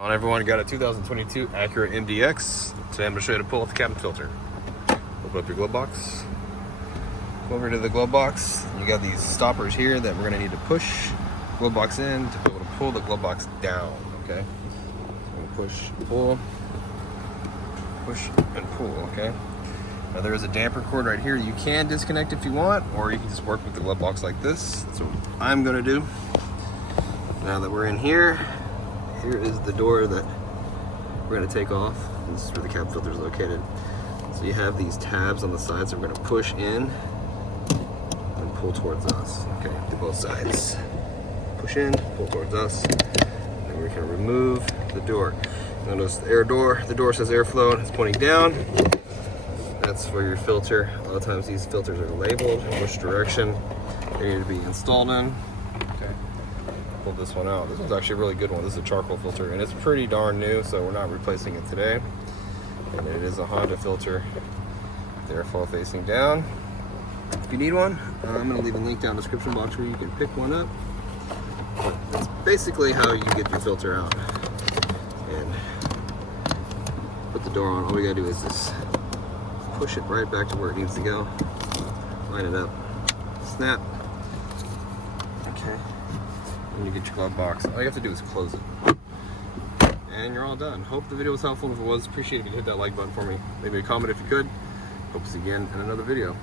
On everyone, got a 2022 Acura MDX. Today I'm going to show you how to pull off the cabin filter. Open up your glove box. Come over to the glove box. You got these stoppers here that we're going to need to push the glove box in to be able to pull the glove box down. Okay, so push, pull, push, and pull. Okay. Now there is a damper cord right here. You can disconnect if you want, or you can just work with the glove box like this. That's what I'm going to do. Now that we're in here. Here is the door that we're going to take off. This is where the cabin filter is located. So you have these tabs on the side, so we're going to push in and pull towards us. Okay, to both sides. Push in, pull towards us. And we can remove the door. Notice the air door. The door says airflow and it's pointing down. That's for your filter. A lot of times these filters are labeled which direction they need to be installed in. Okay. Pull this one out. This one's actually a really good one. This is a charcoal filter and it's pretty darn new, so we're not replacing it today. And it is a Honda filter. The airflow facing down. If you need one, I'm going to leave a link down in the description box where you can pick one up. But that's basically how you get your filter out. And put the door on. All we got to do is just push it right back to where it needs to go. Line it up. Snap. Okay. When you get your glove box, all you have to do is close it. And you're all done. Hope the video was helpful. If it was, appreciate if you could hit that like button for me. Leave me a comment if you could. Hope to see you again in another video.